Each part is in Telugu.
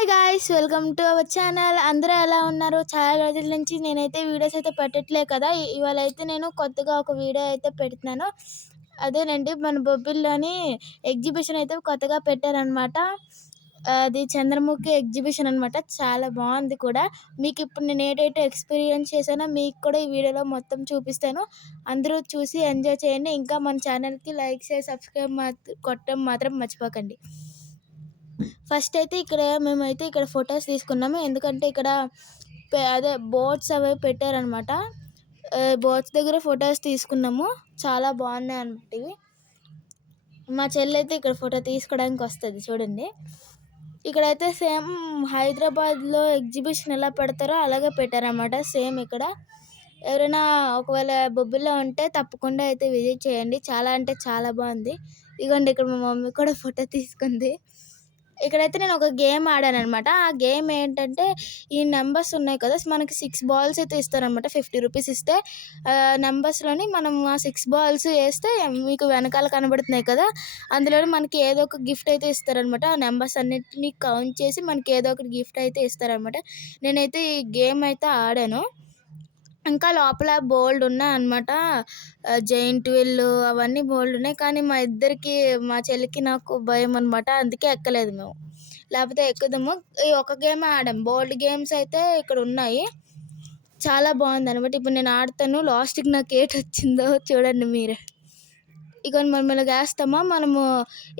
Hi guys, welcome to our channel. అందరూ ఎలా ఉన్నారు? చాలా రోజుల నుంచి నేనైతే వీడియోస్ అయితే పెట్టట్లే కదా. ఇవాళ అయితే నేను కొత్తగా ఒక వీడియో అయితే పెడుతున్నాను. అదేనండి, మన బొబ్బిల్లోని ఎగ్జిబిషన్ అయితే కొత్తగా పెట్టారనమాట. అది చంద్రముఖి ఎగ్జిబిషన్ అనమాట. చాలా బాగుంది కూడా. మీకు ఇప్పుడు నేను ఏదైతే ఎక్స్పీరియన్స్ చేశానో మీకు కూడా ఈ వీడియోలో మొత్తం చూపిస్తాను. అందరూ చూసి ఎంజాయ్ చేయండి. ఇంకా మన ఛానల్కి లైక్ చేసి సబ్స్క్రైబ్ కొట్టడం మాత్రం మర్చిపోకండి. ఫస్ట్ అయితే మేమైతే ఇక్కడ ఫొటోస్ తీసుకున్నాము. ఎందుకంటే ఇక్కడ అదే బోట్స్ అవి పెట్టారనమాట. బోట్స్ దగ్గర ఫొటోస్ తీసుకున్నాము. చాలా బాగున్నాయి అనమాట ఇవి. మా చెల్లి అయితే ఇక్కడ ఫోటో తీసుకోవడానికి వస్తుంది చూడండి. ఇక్కడైతే సేమ్ హైదరాబాద్లో ఎగ్జిబిషన్ ఎలా పెడతారో అలాగే పెట్టారనమాట. సేమ్ ఇక్కడ ఎవరైనా ఒకవేళ బొబ్బిల్లో ఉంటే తప్పకుండా అయితే విజిట్ చేయండి. చాలా అంటే చాలా బాగుంది. ఇదిగోండి, ఇక్కడ మా మమ్మీ కూడా ఫోటో తీసుకుంది. ఇక్కడైతే నేను ఒక గేమ్ ఆడాననమాట. ఆ గేమ్ ఏంటంటే, ఈ నెంబర్స్ ఉన్నాయి కదా, మనకి 6 బాల్స్ అయితే ఇస్తారనమాట. 50 రూపీస్ ఇస్తే నెంబర్స్లోని మనం ఆ 6 బాల్స్ వేస్తే మీకు వెనకాల కనబడుతున్నాయి కదా, అందులో మనకి ఏదో ఒక గిఫ్ట్ అయితే ఇస్తారనమాట. ఆ నెంబర్స్ అన్నిటిని కౌంట్ చేసి మనకి ఏదో ఒకటి గిఫ్ట్ అయితే ఇస్తారనమాట. నేనైతే ఈ గేమ్ అయితే ఆడాను. ఇంకా లోపల బోల్డ్ ఉన్నాయన్నమాట. జైంట్ వీల్ అవన్నీ బోల్డ్ ఉన్నాయి. కానీ మా చెల్లికి నాకు భయం అనమాట. అందుకే ఎక్కలేదు మేము. లేకపోతే ఎక్కుదాము. ఈ ఒక గేమ్ ఆడాం. బోల్డ్ గేమ్స్ అయితే ఇక్కడ ఉన్నాయి. చాలా బాగుందనమాట. ఇప్పుడు నేను ఆడతాను. లాస్ట్కి నాకు వచ్చిందో చూడండి మీరే. ఇక మనం ఇలా వేస్తామా, మనము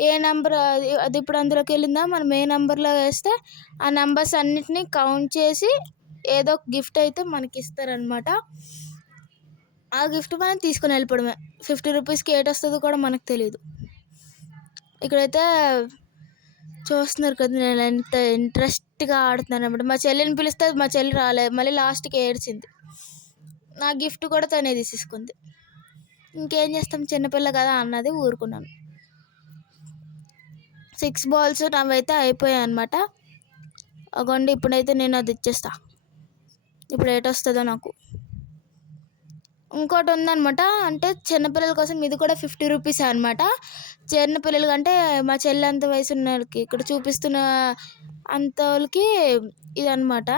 ఏ నెంబర్ అది ఇప్పుడు అందులోకి వెళ్ళిందా, మనం ఏ నెంబర్లో వేస్తే ఆ నెంబర్స్ అన్నిటినీ కౌంట్ చేసి ఏదో ఒక గిఫ్ట్ అయితే మనకి ఇస్తారనమాట. ఆ గిఫ్ట్ మనం తీసుకొని వెళ్ళిపోవడమే. 50 రూపీస్కి వస్తుందో కూడా మనకు తెలియదు. ఇక్కడైతే చూస్తున్నారు కదా, నేను ఎంత ఇంట్రెస్ట్గా ఆడుతున్నాను అనమాట. మా చెల్లిని పిలిస్తే మా చెల్లి రాలేదు. మళ్ళీ లాస్ట్కి ఏడ్చింది. నా గిఫ్ట్ కూడా తనే తీసేసుకుంది. ఇంకేం చేస్తాం, చిన్నపిల్ల కదా అన్నది, ఊరుకున్నాను. 6 బాల్స్ నావైతే అయిపోయాయి అనమాట. అగోండి, ఇప్పుడైతే నేను అది ఇచ్చేస్తా. ఇప్పుడు వస్తుందో నాకు. ఇంకోటి ఉందనమాట. అంటే చిన్నపిల్లల కోసం ఇది కూడా 50 రూపీస్ అనమాట. చిన్నపిల్లలు అంటే మా చెల్లి అంత వయసు ఉన్న వాళ్ళకి, ఇక్కడ చూపిస్తున్న అంత వాళ్ళకి ఇదనమాట.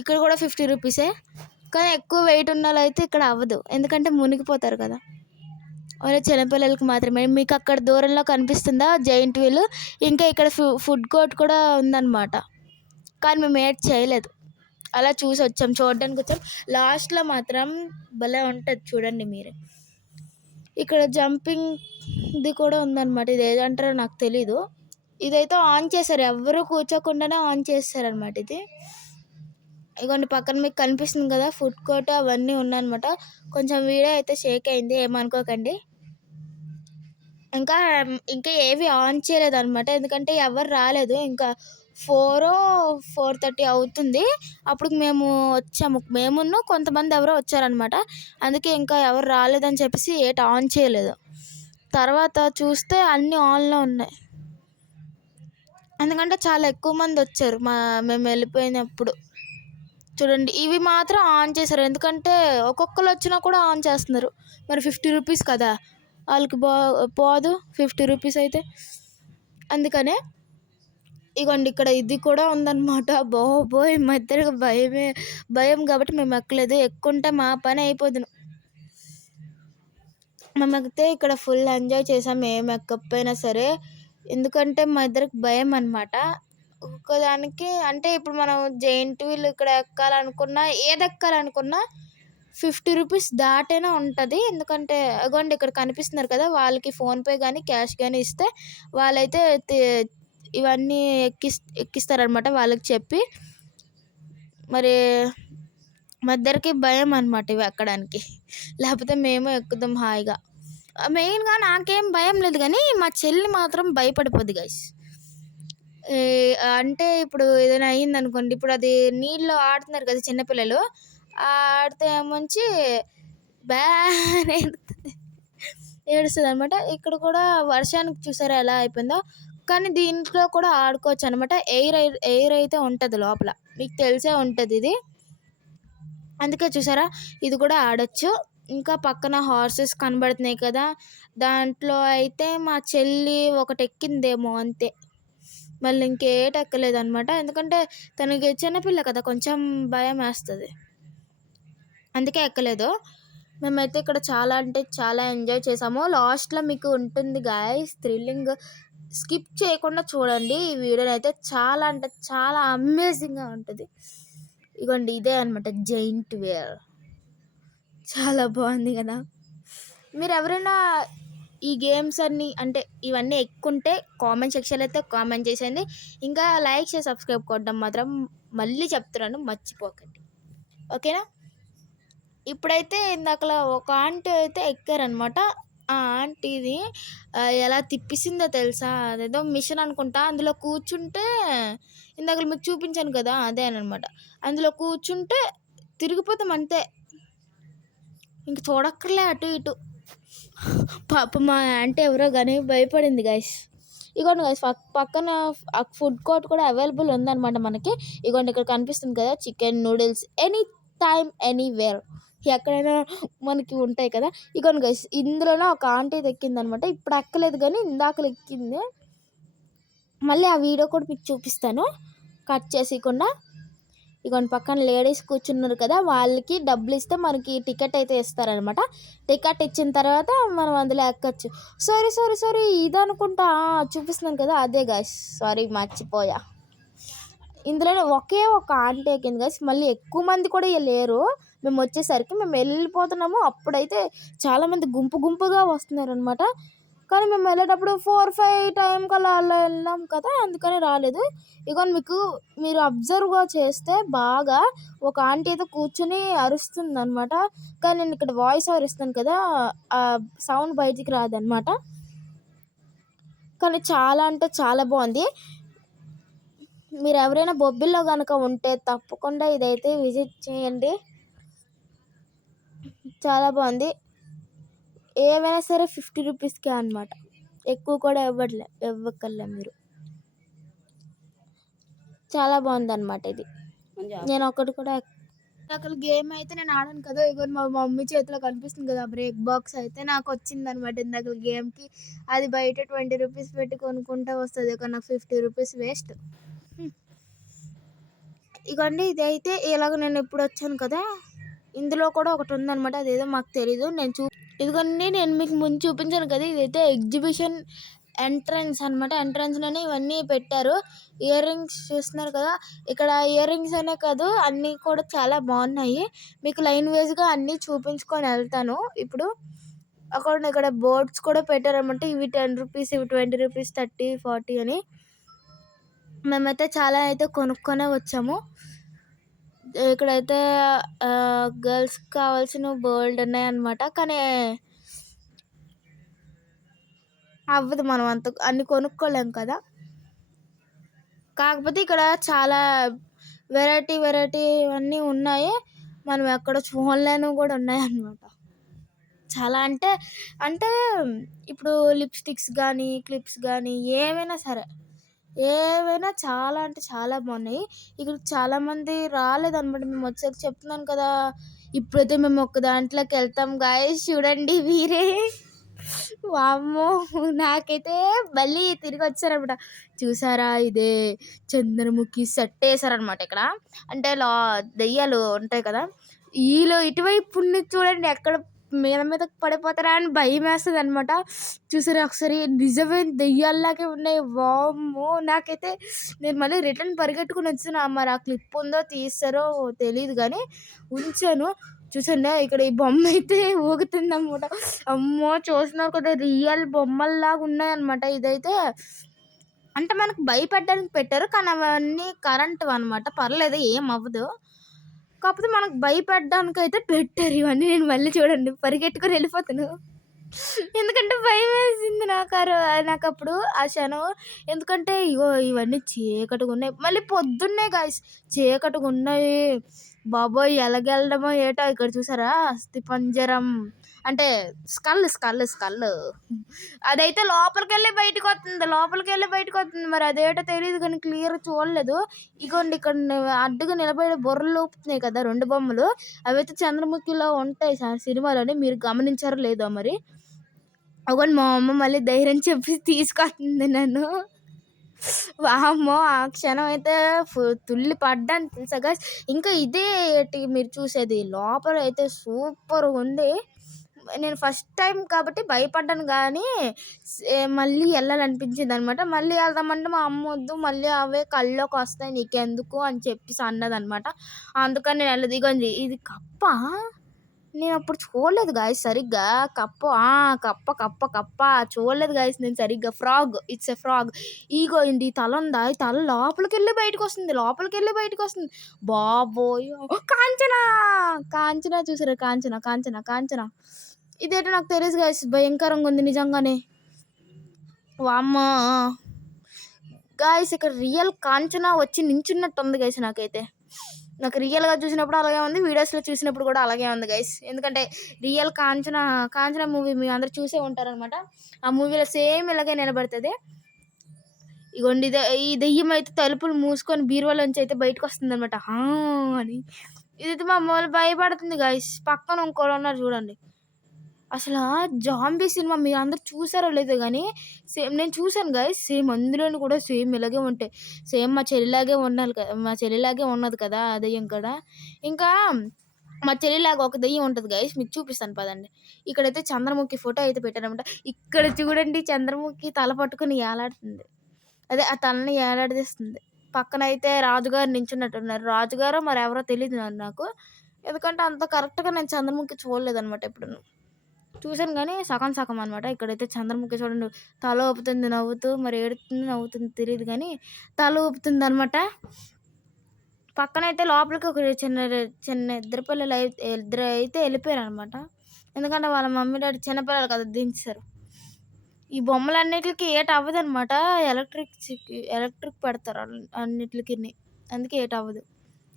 ఇక్కడ కూడా 50 రూపీసే. కానీ ఎక్కువ వెయిట్ ఉన్న వాళ్ళు అయితే ఇక్కడ అవ్వదు, ఎందుకంటే మునిగిపోతారు కదా. ఓన్లీ చిన్నపిల్లలకి మాత్రమే. మీకు అక్కడ దూరంలో కనిపిస్తుందా జైంట్ వీల్. ఇంకా ఇక్కడ ఫుడ్ కోర్ట్ కూడా ఉందన్నమాట. కానీ మేము ఏడ్ చేయలేదు, అలా చూసి వచ్చాం, చూడడానికి వచ్చాం. లాస్ట్లో మాత్రం భలే ఉంటుంది చూడండి మీరే. ఇక్కడ జంపింగ్ది కూడా ఉందన్నమాట. ఇది ఏదంటారో నాకు తెలీదు. ఇదైతే ఆన్ చేశారు, ఎవరు కూర్చోకుండానే ఆన్ చేస్తారనమాట ఇది. ఇగోండి, పక్కన మీకు కనిపిస్తుంది కదా ఫుడ్ కోర్ట్ అవన్నీ ఉన్నాయన్నమాట. కొంచెం వీడియో అయితే షేక్ అయింది, ఏమనుకోకండి. ఇంకా ఏవి ఆన్ చేయలేదు అనమాట, ఎందుకంటే ఎవరు రాలేదు. ఇంకా 4:30 అవుతుంది. అప్పుడు మేము వచ్చాము. మేమున్న కొంతమంది ఎవరో వచ్చారనమాట. అందుకే ఇంకా ఎవరు రాలేదని చెప్పేసి ఆన్ చేయలేదు. తర్వాత చూస్తే అన్నీ ఆన్లో ఉన్నాయి, ఎందుకంటే చాలా ఎక్కువ మంది వచ్చారు మేము వెళ్ళిపోయినప్పుడు. చూడండి, ఇవి మాత్రం ఆన్ చేశారు, ఎందుకంటే ఒక్కొక్కరు వచ్చినా కూడా ఆన్ చేస్తున్నారు. మరి 50 రూపీస్ కదా, వాళ్ళకి పోదు 50 రూపీస్ అయితే. అందుకనే ఇగోండి, ఇక్కడ ఇది కూడా ఉందన్నమాట. బాబోయ్, మా ఇద్దరికి భయం కాబట్టి మేము ఎక్కలేదు. ఎక్కుంటే మా పని అయిపోదును. మేము ఎక్కితే ఇక్కడ ఫుల్ ఎంజాయ్ చేసాం, ఏం ఎక్కకపోయినా సరే. ఎందుకంటే మా ఇద్దరికి భయం అనమాట. ఒక్కదానికి అంటే ఇప్పుడు మనం జైంట్ వీల్ ఇక్కడ ఎక్కాలనుకున్నా, ఏది ఎక్కాలనుకున్నా 50 రూపీస్ దాటైనా ఉంటుంది. ఎందుకంటే అగోండి, ఇక్కడ కనిపిస్తున్నారు కదా, వాళ్ళకి ఫోన్పే కానీ క్యాష్ కానీ ఇస్తే వాళ్ళైతే ఇవన్నీ ఎక్కిస్తారనమాట వాళ్ళకి చెప్పి. మరి మా ఇద్దరికి భయం అనమాట ఇవి ఎక్కడానికి, లేకపోతే మేము ఎక్కుదాం హాయిగా. మెయిన్గా నాకేం భయం లేదు, కానీ మా చెల్లి మాత్రం భయపడిపోద్ది గైస్. అంటే ఇప్పుడు ఏదైనా అయ్యింది అనుకోండి, ఇప్పుడు అది నీళ్ళు ఆడుతున్నారు కదా చిన్నపిల్లలు, ఆడితే ఏమొచ్చి బ్యాన్ ఏడుస్తుంది అనమాట. ఇక్కడ కూడా వర్షానికి చూసారా ఎలా అయిపోయిందో. కానీ దీంట్లో కూడా ఆడుకోవచ్చు అనమాట. ఎయిర్ అయితే ఉంటుంది లోపల, మీకు తెలిసే ఉంటుంది ఇది. అందుకే చూసారా, ఇది కూడా ఆడొచ్చు. ఇంకా పక్కన హార్సెస్ కనబడుతున్నాయి కదా, దాంట్లో అయితే మా చెల్లి ఒకటి ఎక్కిందేమో అంతే. మళ్ళీ ఇంకేటెక్కలేదనమాట. ఎందుకంటే తనకి చిన్నపిల్ల కదా, కొంచెం భయమేస్తది. అందుకే ఎక్కలేదు. మేమైతే ఇక్కడ చాలా అంటే చాలా ఎంజాయ్ చేసాము. లాస్ట్‌లో మీకు ఉంటుంది గాయ్స్ థ్రిల్లింగ్. స్కిప్ చేయకుండా చూడండి ఈ వీడియోనైతే. చాలా అంటే చాలా అమేజింగ్‌గా ఉంటది. ఇగోండి ఇదే అనమాట జైంట్ వీల్. చాలా బాగుంది కదా! మీరెవరైనా ఈ గేమ్స్ అన్నీ అంటే ఇవన్నీ ఎక్కుంటే కామెంట్ సెక్షన్‌లో అయితే కామెంట్ చేసేయండి. ఇంకా లైక్, షేర్, సబ్స్క్రైబ్ కొట్టడం మాత్రం మళ్ళీ చెప్తున్నాను మర్చిపోకండి. ఓకేనా? ఇప్పుడైతే ఇందాకల ఒక ఆంటీ అయితే ఎక్కారనమాట. ఆ ఆంటీది ఎలా తిప్పేసిందో తెలుసా? అదేదో మిషన్ అనుకుంటా. అందులో కూర్చుంటే ఇందాకల మీకు చూపించాను కదా! అదేననమాట. అందులో కూర్చుంటే తిరిగిపోతాం అంతే. ఇంక చూడక్కర్లే అటు ఇటు. పాపం మా ఆంటీ ఎవరో గానీ భయపడింది గైస్. ఇగోండి గైస్ పక్కన ఫుడ్ కోర్ట్ కూడా అవైలబుల్ ఉందనమాట మనకి. ఇగోండి ఇక్కడ కనిపిస్తుంది కదా chicken, noodles any time anywhere ఎక్కడైనా మనకి ఉంటాయి కదా. ఇగోండి గైస్ ఇందులోనే ఒక ఆంటీ ఎక్కిందనమాట. ఇప్పుడు ఎక్కలేదు కానీ ఇందాకలు ఎక్కింది. మళ్ళీ ఆ వీడియో కూడా మీకు చూపిస్తాను కట్ చేసేయకుండా. ఇగోండి పక్కన లేడీస్ కూర్చున్నారు కదా, వాళ్ళకి డబ్బులు ఇస్తే మనకి టికెట్ అయితే ఇస్తారనమాట. టికెట్ ఇచ్చిన తర్వాత మనం అందులో ఎక్కొచ్చు. సారీ ఇది అనుకుంటా చూపిస్తున్నాను కదా, అదే గాయ్స్. సారీ మర్చిపోయా. ఇందులోనే ఒకే ఒక ఆంటీ ఎక్కింది గాయ్స్. మళ్ళీ ఎక్కువ మంది కూడా లేరు. మేము వచ్చేసరికి మేము వెళ్ళిపోతున్నాము. అప్పుడైతే చాలామంది గుంపుగా వస్తున్నారనమాట. కానీ మేము వెళ్ళేటప్పుడు 4-5 టైంకల్లా అలా వెళ్ళాం కదా, అందుకని రాలేదు. ఇగోండి మీరు అబ్జర్వ్గా చేస్తే బాగా ఒక ఆంటీ అయితే కూర్చుని అరుస్తుందనమాట. కానీ నేను ఇక్కడ వాయిస్ ఓవర్ ఇస్తాను కదా, ఆ సౌండ్ బయటికి రాదనమాట. కానీ చాలా అంటే చాలా బాగుంది. మీరు ఎవరైనా బొబ్బిల్లో కనుక ఉంటే తప్పకుండా ఇదైతే విజిట్ చేయండి. చాలా బాగుంది. ఏవైనా సరే 50 రూపీస్కే అనమాట. ఎక్కువ కూడా ఇవ్వక్కర్లే మీరు. చాలా బాగుందన్నమాట ఇది. నేను ఒకటి కూడా అసలు గేమ్ అయితే నేను ఆడాను కదా. ఇగో మా మమ్మీ చేతిలో కనిపిస్తుంది కదా బ్రేక్ బాక్స్ అయితే నాకు వచ్చిందనమాట ఇందాక గేమ్కి. అది బయట 20 రూపీస్ పెట్టి కొనుక్కుంటే వస్తుంది, కానీ నాకు 50 రూపీస్ వేస్ట్. ఇగోండి ఇదైతే ఇలాగ నేను ఎప్పుడు వచ్చాను కదా, ఇందులో కూడా ఒకటి ఉందనమాట. అదేదో మాకు తెలీదు. ఇదిగోండి నేను మీకు ముందు చూపించాను కదా, ఇదైతే ఎగ్జిబిషన్ ఎంట్రన్స్ అనమాట. ఎంట్రన్స్లోనే ఇవన్నీ పెట్టారు. ఇయర్ రింగ్స్ చూస్తున్నారు కదా, ఇక్కడ ఇయర్ రింగ్స్ అనే కాదు అన్నీ కూడా చాలా బాగున్నాయి. మీకు లైన్ వైజ్గా అన్నీ చూపించుకొని వెళ్తాను. ఇప్పుడు ఇక్కడ బోర్డ్స్ కూడా పెట్టారనమాట. ఇవి 10 రూపీస్, ఇవి 20 రూపీస్, 30, 40 అని. మేమైతే చాలా అయితే కొనుక్కొనే వచ్చాము. ఇక్కడైతే గర్ల్స్కి కావాల్సిన బోల్డ్ ఉన్నాయన్నమాట. కానీ అవ్వదు, మనం అన్ని కొనుక్కోలేం కదా. కాకపోతే ఇక్కడ చాలా వెరైటీ అన్నీ ఉన్నాయి. మనం ఎక్కడ చూడలేనివి కూడా ఉన్నాయన్నమాట. చాలా అంటే ఇప్పుడు లిప్స్టిక్స్ కానీ, క్లిప్స్ కానీ ఏవైనా సరే, ఏవైనా చాలా అంటే చాలా బాగున్నాయి. ఇక్కడికి చాలామంది రాలేదన్నమాట. మేము వచ్చాక చెప్తున్నాను కదా. ఇప్పుడైతే మేము ఒక దాంట్లోకి వెళ్తాం గాయ్స్. చూడండి వీరే, వామ్మో నాకైతే మళ్ళీ తిరిగి వచ్చారనమాట. చూసారా, ఇదే చంద్రముఖి సెట్ వేసారనమాట ఇక్కడ. అంటే దెయ్యాలు ఉంటాయి కదా, వీళ్ళు ఇటువైపు చూడండి ఎక్కడ మీదకి పడిపోతారా అని భయం వేస్తుంది అనమాట. చూసారా ఒకసారి, నిజమైన దెయ్యాల్లాగే ఉన్నాయి. వామ్మో నాకైతే నేను మళ్ళీ రిటర్న్ పరిగెట్టుకుని వచ్చాను. మరి ఆ క్లిప్ ఉందో తీస్తారో తెలియదు కానీ ఉంచాను. చూసారా ఇక్కడ ఈ బొమ్మ అయితే ఊగుతుంది అనమాట. అమ్మో చూస్తున్నారు కదా, రియల్ బొమ్మల్లాగా ఉన్నాయన్నమాట. ఇదైతే అంటే మనకు భయపెట్టడానికి పెట్టారు, కానీ అవన్నీ కరెంట్ అనమాట. పర్లేదు, ఏం అవ్వదు. కాకపోతే మనకు భయపెట్టడానికి అయితే పెట్టారు ఇవన్నీ. నేను మళ్ళీ చూడండి పరిగెట్టుకొని వెళ్ళిపోతాను, ఎందుకంటే భయం వేసింది నాకు అప్పుడు ఆ క్షణం. ఎందుకంటే ఇవన్నీ చీకటిగా ఉన్నాయి, మళ్ళీ పొద్దున్నే గాయ్స్ చీకటిగా ఉన్నాయి. బాబోయ్ ఎలాగెళ్ళడమో ఏటో. ఇక్కడ చూసారా అస్థిపంజరం అంటే స్కల్ అదైతే లోపలికి వెళ్ళి బయటకు వస్తుంది. మరి అదేటో తెలియదు కానీ క్లియర్ చూడలేదు. ఇగోండి ఇక్కడ అడ్డుగా నిలబడి బొర్రలు లోపుతున్నాయి కదా 2 బొమ్మలు, అవైతే చంద్రముఖిలో ఉంటాయి సినిమాలోని. మీరు గమనించారో లేదో మరి. అగోండి మా అమ్మ మళ్ళీ ధైర్యం చెప్పి తీసుకొస్తుంది నన్ను. వామ్మో! ఆ క్షణం అయితే తుళ్ళి పడ్డాను తెలుసా గాయ్స్. ఇంకా ఇదే ఏటి మీరు చూసేది లోపలైతే సూపర్‌గుంది. నేను ఫస్ట్ టైమ్ కాబట్టి భయపడ్డాను గానీ, మళ్ళీ ఎళ్ళాలనిపించిందనమాట. మళ్ళీ ఎళ్దామంటే మా అమ్మ "వద్దు మళ్ళీ అవే కల్లోకొస్తాయి నీకెందుకు" అని చెప్పేసి అన్నదనమాట. అందుకని నేను ఎళ్ళలేదు. ఇగోండి ఇది కప్పా? నేనప్పుడు చూడలేదు గాయ్స్ సరిగ్గా. కప్ప చూడలేదు గాయ్స్ నేను సరిగ్గా. ఫ్రాగ్. It's a frog. ఇగోండి ఈ తల ఉందా? ఈ తల లోపలికెళ్ళి బయటికొస్తుంది. బాబోయ్! కాంచన! కాంచన చూసారా? కాంచన. ఇదేంటో నాకు తెలీదు గాయ్స్. భయంకరంగుంది నిజంగానే. వామ్మో! గాయ్స్ ఇక్కడ రియల్ కాంచన వచ్చి నించున్నట్టుంది గైస్ నాకైతే. నాకు రియల్‌గా చూసినప్పుడు అలాగే ఉంది. వీడియోస్‌లో చూసినప్పుడు కూడా అలాగే ఉంది గైస్. ఎందుకంటే రియల్ కాంచన మూవీ మీ అందరూ చూసే ఉంటారనమాట. ఆ మూవీలో సేమ్ ఇలాగే నిలబడతది. ఇగోండి ఈ దెయ్యం అయితే తలుపులు మూసుకొని బీరువాలోంచి అయితే బయటకొస్తుందనమాట. అని. ఇదైతే మా అమ్మ వాళ్ళు భయపడుతుంది గైస్. పక్కన ఇంకోళ్ళున్నారు చూడండి. అసలా 'జాంబీ' సినిమా మీరందరూ చూసారో లేదో గానీ, సేమ్ నేను చూసాను గైస్. సేమ్ అందులోను కూడా సేమ్ ఇలాగే ఉంటాయి. సేమ్ మా చెల్లిలాగే ఉన్నది కదా! ఆ దెయ్యం కూడా. ఇంకా మా చెల్లిలాగా ఒక దెయ్యం ఉంటది గైస్. మీకు చూపిస్తాను పదండి. ఇక్కడైతే చంద్రముఖి ఫోటో అయితే పెట్టారనమాట. ఇక్కడ చూడండి చంద్రముఖి తల పట్టుకొని ఏలాడుతుంది. అదే ఆ తలని ఏలాడదీస్తుంది. పక్కనైతే రాజుగారు నించున్నట్టున్నారు. రాజుగారో మరెవరో తెలీదు నాకు. ఎందుకంటే అంత కరెక్ట్‌గా నేను చంద్రముఖి చూడలేదనమాట ఎప్పుడును. చూసాను గానీ సగం సగం అనమాట. ఇక్కడైతే చంద్రముఖి చూడండి తల ఊపుతుంది నవ్వుతూ, మరి ఏడుతుందో, నవ్వుతుందో తెలీదు గానీ తల ఊపుతుందనమాట. పక్కనైతే లోపలికి ఒక చిన్న ఇద్దరైతే ఎళ్ళిపోయారనమాట. ఎందుకంటే వాళ్ళ మమ్మీ, డ్యాడీ చిన్నపిల్లలు కదా దించేశారు. ఈ బొమ్మలన్నిట్లికి ఏటవ్వదనమాట. ఎలక్ట్రిక్ పెడతారు అన్నిట్లికిని. అందుకే ఏటవ్వదు.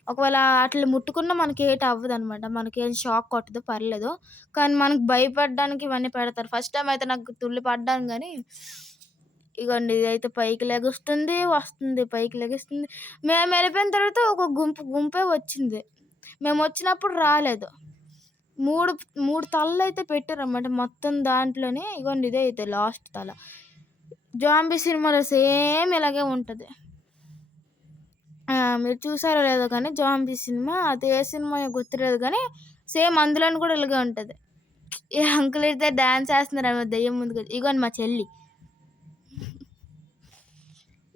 ఒకవేళ ఆటిల్ని ముట్టుకున్నా మనకి ఏటవ్వదనమాట. మనకేం షాక్ కొట్టదు పర్లేదు. కానీ మనకు భయపడడానికి ఇవన్నీ పెడతారు. ఫస్ట్ టైమ్ అయితే నాకు తుళ్ళి పడ్డాను గానీ, ఇగోండి ఇదైతే పైకి లెగుస్తుంది, వస్తుంది, పైకి లెగుస్తుంది. మేమెళ్ళిపోయిన తర్వాత ఒక గుంపే వచ్చింది. మేమొచ్చినప్పుడు రాలేదు. 3 తలలైతే పెట్టారనమాట మొత్తం దాంట్లోనే. ఇగోండి ఇదే అయితే లాస్ట్ తల. 'జాంబీ' సినిమాలో సేమ్ ఇలాగే ఉంటది. మీరు చూసారో లేదో కానీ 'జాంబీ' సినిమా అది ఏ సినిమాయో గుర్తులేదు గానీ, సేమ్ అందులోను కూడా ఇలాగే ఉంటది. ఈ అంకుల్ అయితే డాన్స్ ఏస్తున్నారనమాట దెయ్యం ముందుకొచ్చి. ఇగోండి మా చెల్లి.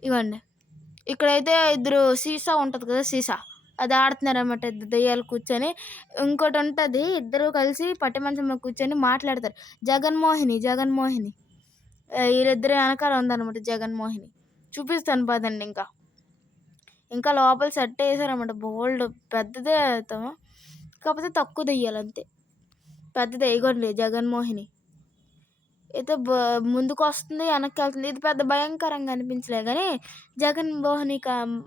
ఇగోండి. ఇక్కడైతే ఇద్దరు సీసా ఉంటది కదా! సీసా. అది ఆడుతున్నారనమాట ఇద్దరు దెయ్యాలు కూర్చొని. ఇంకోటుంటది ఇద్దరు కలిసి పట్టె మంచం మీద కూర్చొని మాట్లాడతారు. జగన్మోహిని. ఈళ్ళిద్దరి ఎనకాల ఉందనమాట జగన్మోహిని. చూపిస్తాను పదండి ఇంకా. ఇంకా లోపల సెట్ ఏసారనమాట. బోలెడు పెద్దదే కాకపోతే తక్కువ దెయ్యాలంతే. పెద్దదే ఇగోండి జగన్మోహిని. అయితే ముందుకొస్తుంది, ఎనక్కెళ్తుంది. ఇది పెద్ద భయంకరంగా అనిపించలే గానీ, జగన్మోహిని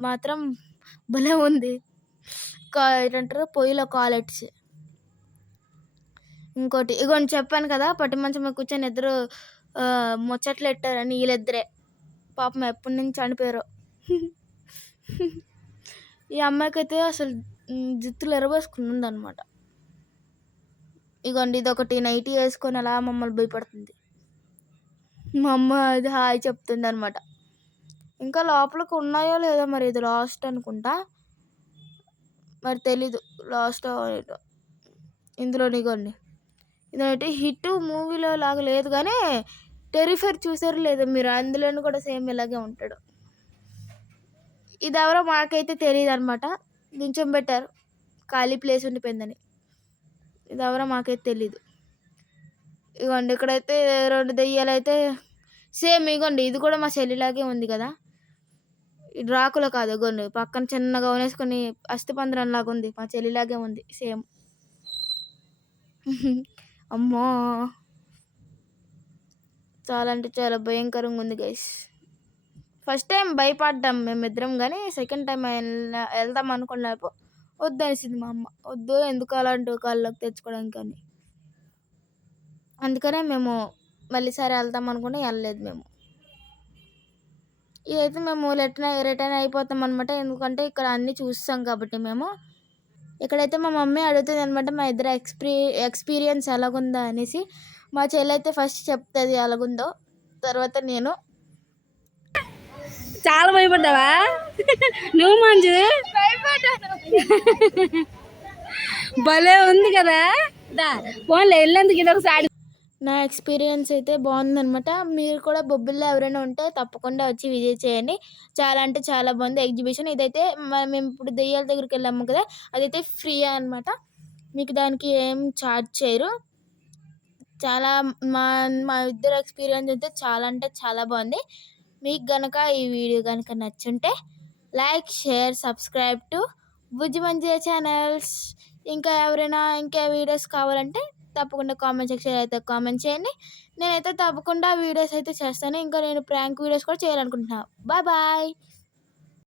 మాత్రం భలే ఉంది. ఏటంటారు పొయ్యిలో కాలెట్టేసి. ఇంకోటి ఇగోండి చెప్పాను కదా! పట్టి మంచం మీద కూర్చొని ఇద్దరు ముచ్చట్లెట్టారని ఈళ్ళిద్దరే. పాపం ఎప్పటినుంచి చనిపోయారో. ఈ అమ్మాయికైతే అసలు జుత్తులు ఎరబోసుకొని ఉందనమాట. ఇగోండి ఇదొకటి నైటీ యేసుకొని అలా మమ్మల్ని భయపెడుతుంది. మా అమ్మ అది హాయ్ చెప్తుందనమాట. ఇంకా లోపలికి ఉన్నాయో లేదో మరి ఇది లాస్ట్ అనుకుంటా. మరి తెలీదు లాస్టో ఏటో. ఇందులోని ఇగోండి. ఇదైతే హిట్ మూవీలో లాగా లేదు గానీ, 'టెర్రిఫైర్' చూసారో లేదో మీరు అందులోను కూడా సేమ్ ఇలాగే ఉంటాడు. ఇదెవరో మాకైతే తెలీదనమాట. నించోబెట్టారు. ఖాళీ ప్లేస్ ఉండిపోయిందని. ఇదెవరో మాకైతే తెలీదు. ఇగోండి ఇక్కడైతే 2 దెయ్యాలైతే సేమ్ ఇగోండి ఇది కూడా మా చెల్లిలాగే ఉంది కదా! ఈ డ్రాకుల కాదు ఇగోండి పక్కన చిన్న గౌనేసుకొని అస్థిపంజరంలాగా ఉంది. మా చెల్లిలాగే ఉంది సేమ్. అమ్మో! చాలా అంటే చాలా భయంకరంగా ఉంది గైస్. ఫస్ట్ టైం భయపడ్డాం మేమిద్దరం గానీ, సెకండ్ టైం ఎళ్దాం అనుకున్నప్పుడు వద్దనేసింది మా అమ్మ. వద్దు ఎందుకు అలాంటివి కల్లోకి తెచ్చుకోవడానికని. అందుకనే మేము మళ్ళీ సరే ఎళ్దాం అనుకుని ఎళ్ళలేదు మేము. ఇదైతే మేము రిటర్న్ అయిపోతామనమాట. ఎందుకంటే ఇక్కడ అన్నీ చూసేసాం కాబట్టి మేము. ఇక్కడైతే మా మమ్మీ అడుగుతదనమాట మా ఇద్దరి ఎక్స్‌పీరియన్స్ ఎలాగుందా అనేసి. మా చెల్లయితే ఫస్ట్ చెప్తది ఎలాగుందో. తర్వాత నేను. చాలా భయపడ్డావా నువ్వు మంజు? భలే ఉంది కదా. ఫోన్లో వెళ్ళేందుకు ఇది ఒకసారి. నా ఎక్స్పీరియన్స్ అయితే బాగుందనమాట. మీరు కూడా బొబ్బిలిలో ఎవరైనా ఉంటే తప్పకుండా వచ్చి విజిట్ చేయండి. చాలా అంటే చాలా బాగుంది ఎగ్జిబిషన్. ఇదైతే మేము ఇప్పుడు దెయ్యాల దగ్గరికి వెళ్ళాము కదా, అదైతే ఫ్రీ అనమాట. మీకు దానికి ఏం ఛార్జ్ చేయరు. చాలా మా మా ఇద్దరు ఎక్స్పీరియన్స్ అయితే చాలా అంటే చాలా బాగుంది. మీకు గనక ఈ వీడియో కనుక నచ్చుంటే లైక్, షేర్, సబ్స్క్రైబ్ టు బుజ్జి మంచిగా ఛానల్స్. ఇంకా ఎవరైనా ఇంకా వీడియోస్ కావాలంటే తప్పకుండా కామెంట్ సెక్షన్ అయితే కామెంట్ చేయండి. నేనైతే తప్పకుండా వీడియోస్ అయితే చేస్తాను. ఇంకా నేను ప్రాంక్ వీడియోస్ కూడా చేయాలనుకుంటున్నాను. Bye bye.